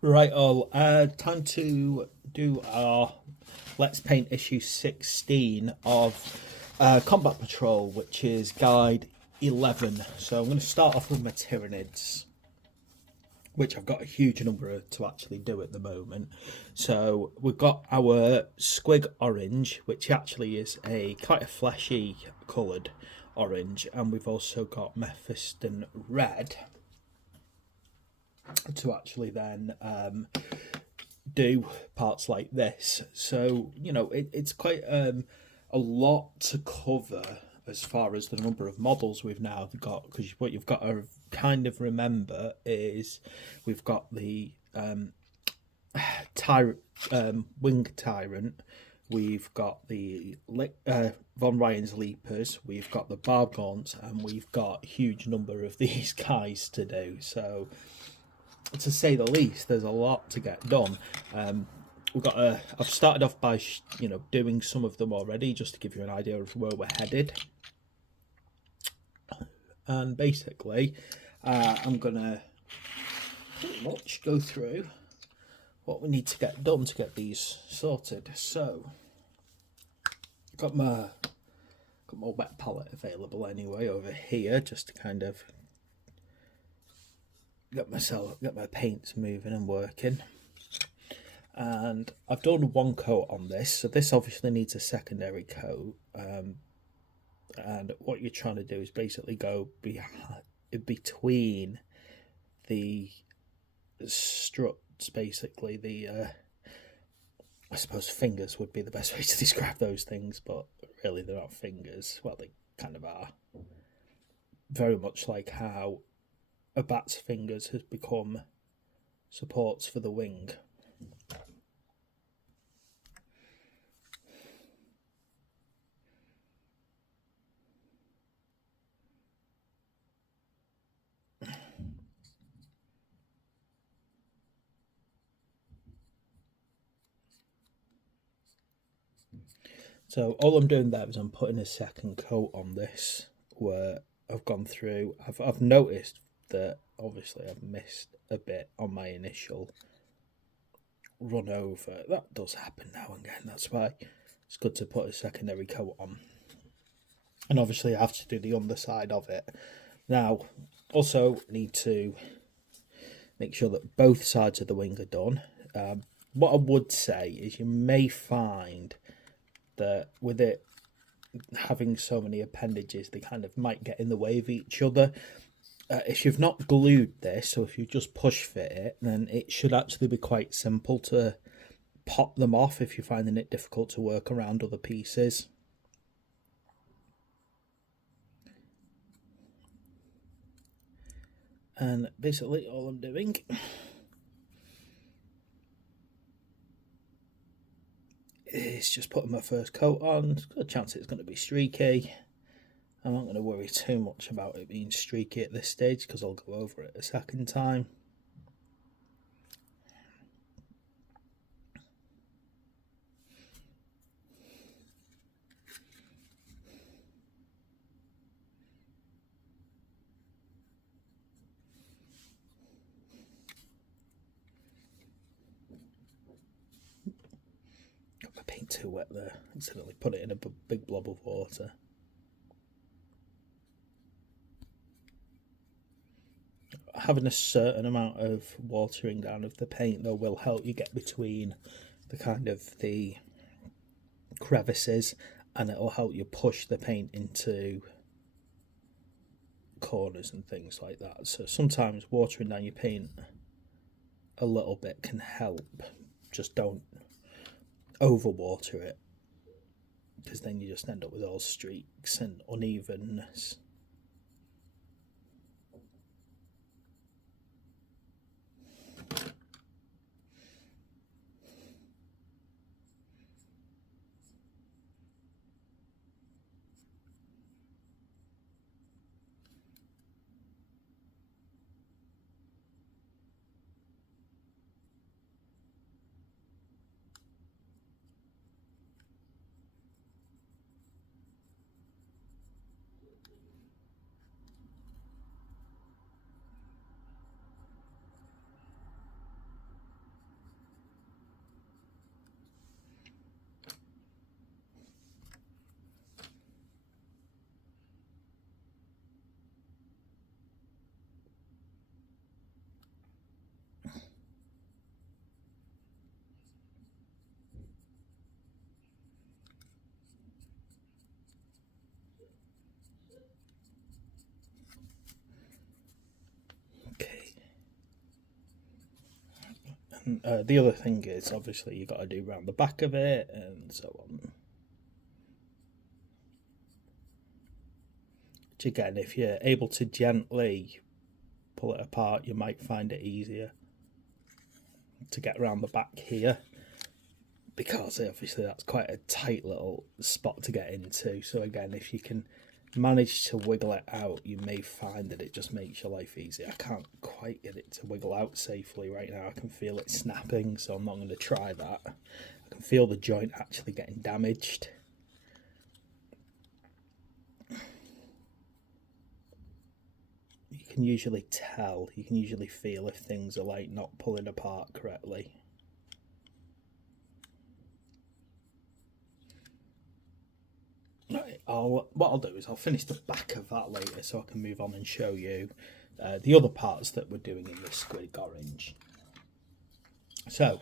Right, time to do our Let's Paint issue 16 of Combat Patrol, which is guide 11. So I'm going to start off with my Tyranids, which I've got a huge number to actually do at the moment. So we've got our Squig Orange, which actually is quite a fleshy coloured orange, and we've also got Mephiston Red to actually then do parts like this. So it's quite a lot to cover as far as the number of models we've now got, because what you've got to kind of remember is we've got the wing tyrant, we've got the von Ryan's leapers, we've got the bargaunts, and we've got a huge number of these guys to do. So to say the least, there's a lot to get done. I've started off by doing some of them already, just to give you an idea of where we're headed. And basically, I'm gonna pretty much go through what we need to get done to get these sorted. So, got my wet palette available anyway over here, just to kind of get my paints moving and working. And I've done one coat on this, so this obviously needs a secondary coat. And what you're trying to do is basically go between the struts, basically I suppose fingers would be the best way to describe those things, but really they're not fingers. Well, they kind of are. Very much like how a bat's fingers has become supports for the wing. So all I'm doing there is I'm putting a second coat on this, where I've gone through. I've noticed that obviously I've missed a bit on my initial run over. That does happen now and again. That's why it's good to put a secondary coat on. And obviously I have to do the underside of it. Now, also need to make sure that both sides of the wing are done. What I would say is you may find that with it having so many appendages, they kind of might get in the way of each other. If you've not glued this, or if you just push fit it, then it should actually be quite simple to pop them off if you're finding it difficult to work around other pieces. And basically all I'm doing is just putting my first coat on. There's a chance it's going to be streaky. I'm not going to worry too much about it being streaky at this stage, because I'll go over it a second time. Got my paint too wet there. Accidentally put it in a big blob of water. Having a certain amount of watering down of the paint though will help you get between the crevices, and it'll help you push the paint into corners and things like that. So sometimes watering down your paint a little bit can help. Just don't overwater it, because then you just end up with all streaks and unevenness. The other thing is, obviously, you got to do round the back of it and so on. Which again, if you're able to gently pull it apart, you might find it easier to get around the back here, because obviously that's quite a tight little spot to get into. So again, if you can manage to wiggle it out, you may find that it just makes your life easier. I can't quite get it to wiggle out safely right now. I can feel it snapping, so I'm not going to try that. I can feel the joint actually getting damaged. You can usually tell, you can usually feel if things are like not pulling apart correctly. Right, what I'll do is I'll finish the back of that later so I can move on and show you the other parts that we're doing in this Squig Orange. So,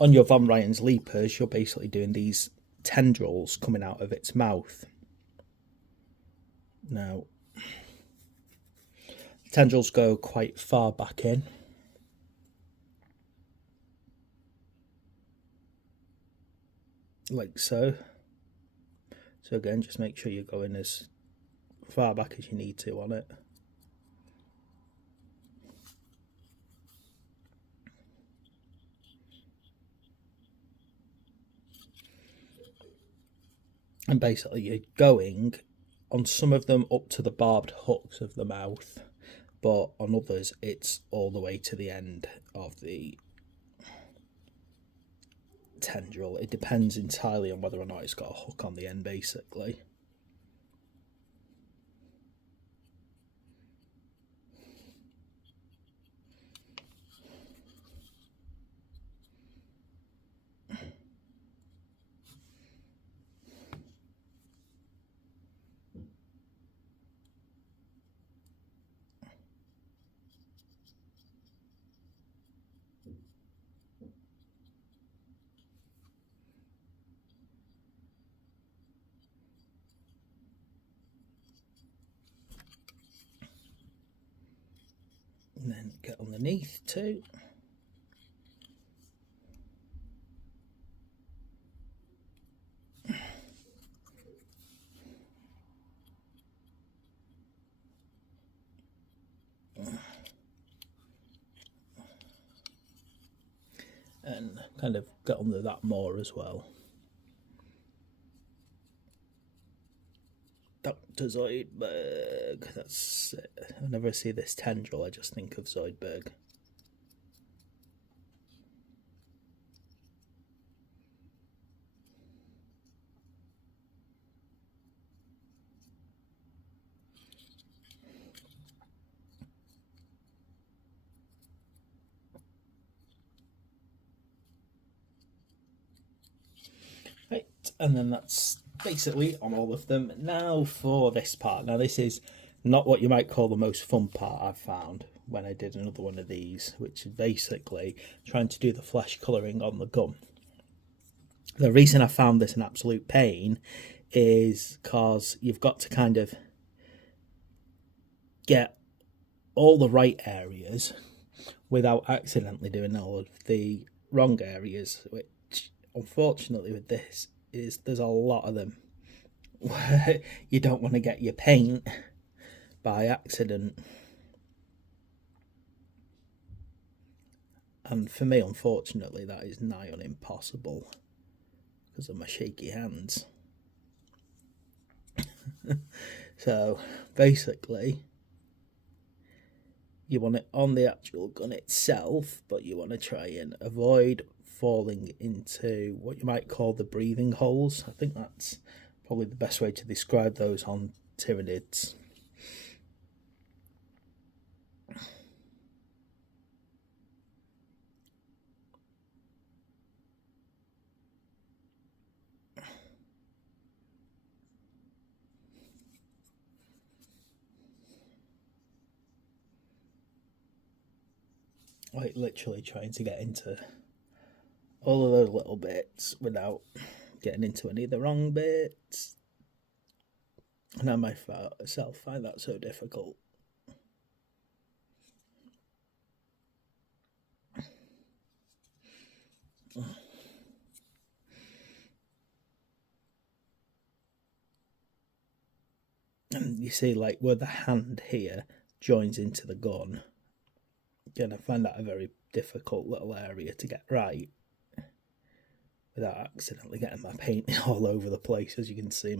on your Von Ryan's leapers, you're basically doing these tendrils coming out of its mouth. Now, tendrils go quite far back in. Like so. So again, just make sure you're going as far back as you need to on it. And basically you're going on some of them up to the barbed hooks of the mouth, but on others it's all the way to the end of the tendril. It depends entirely on whether or not it's got a hook on the end, basically. And then get underneath too. And kind of get under that more as well. Dr. Zoidberg, that's it. Whenever I see this tendril, I just think of Zoidberg. Right, and then that's basically on all of them. Now for this part. Now this is not what you might call the most fun part I've found when I did another one of these, which is basically trying to do the flesh colouring on the gum. The reason I found this an absolute pain is because you've got to kind of get all the right areas without accidentally doing all of the wrong areas, which unfortunately with this is there's a lot of them where you don't want to get your paint by accident. And for me, unfortunately, that is nigh on impossible because of my shaky hands. So basically, you want it on the actual gun itself, but you want to try and avoid falling into what you might call the breathing holes. I think that's probably the best way to describe those on Tyranids. Like literally trying to get into all of those little bits without getting into any of the wrong bits. And I myself find that so difficult. you see, like, where the hand here joins into the gun. Again, I find that a very difficult little area to get right without accidentally getting my paint all over the place. As you can see,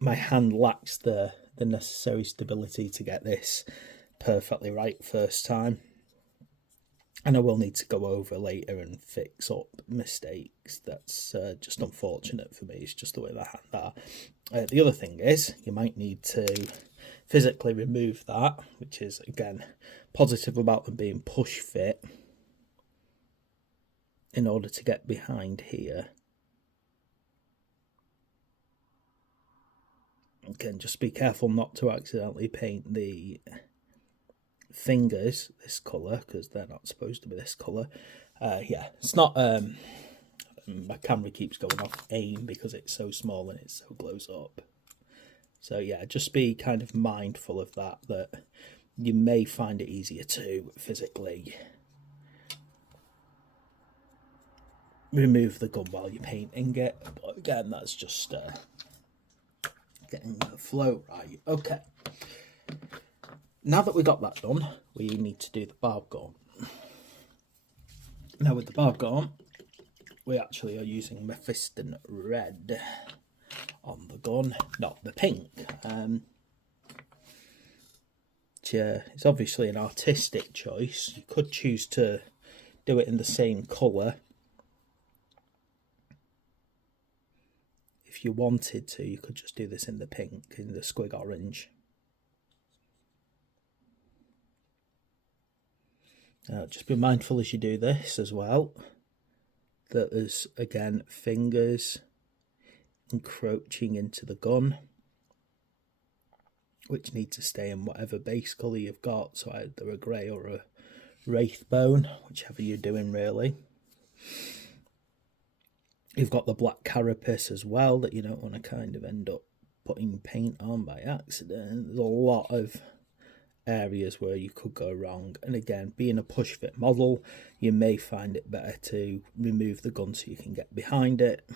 my hand lacks the necessary stability to get this perfectly right first time. And I will need to go over later and fix up mistakes. That's just unfortunate for me. It's just the way the hand are. The other thing is, you might need to physically remove that, which is, again, positive about them being push fit, in order to get behind here. Again, just be careful not to accidentally paint the fingers this colour, because they're not supposed to be this colour. Yeah, it's not... my camera keeps going off aim because it's so small and it so glows up. So yeah, just be kind of mindful of that you may find it easier to physically remove the gun while you're painting it. But again, that's just getting the flow right. Okay. Now that we got that done, we need to do the barb gun. Now with the barb gun, we actually are using Mephiston Red on the gun, not the pink. It's obviously an artistic choice. You could choose to do it in the same colour. If you wanted to, you could just do this in the pink, in the Squig Orange. Just be mindful as you do this as well, that there's, again, fingers encroaching into the gun, which need to stay in whatever base colour you've got, so either a grey or a wraith bone, whichever you're doing really. You've got the black carapace as well, that you don't want to kind of end up putting paint on by accident. There's a lot of areas where you could go wrong, and again, being a push fit model, you may find it better to remove the gun so you can get behind it.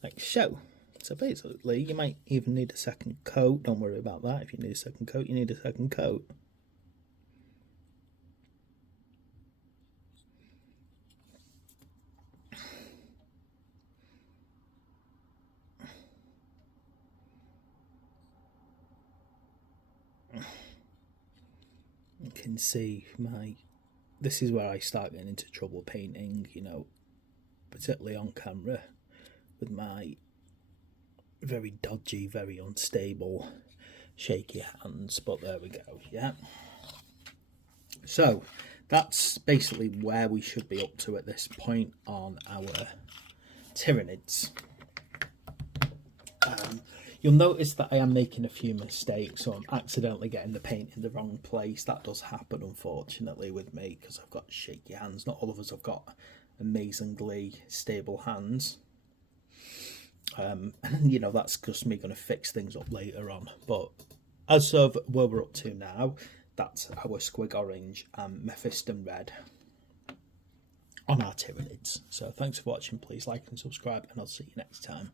Like so. So basically, you might even need a second coat. Don't worry about that. If you need a second coat, you need a second coat. You can see this is where I start getting into trouble painting, you know, particularly on camera, with my very dodgy, very unstable, shaky hands. But there we go. Yeah, so that's basically where we should be up to at this point on our Tyranids. You'll notice that I am making a few mistakes, so I'm accidentally getting the paint in the wrong place. That does happen, unfortunately, with me, because I've got shaky hands. Not all of us have got amazingly stable hands. And you know, that's just me going to fix things up later on. But as of where we're up to now, that's our Squig Orange and Mephiston Red on our Tyranids. So thanks for watching. Please like and subscribe, and I'll see you next time.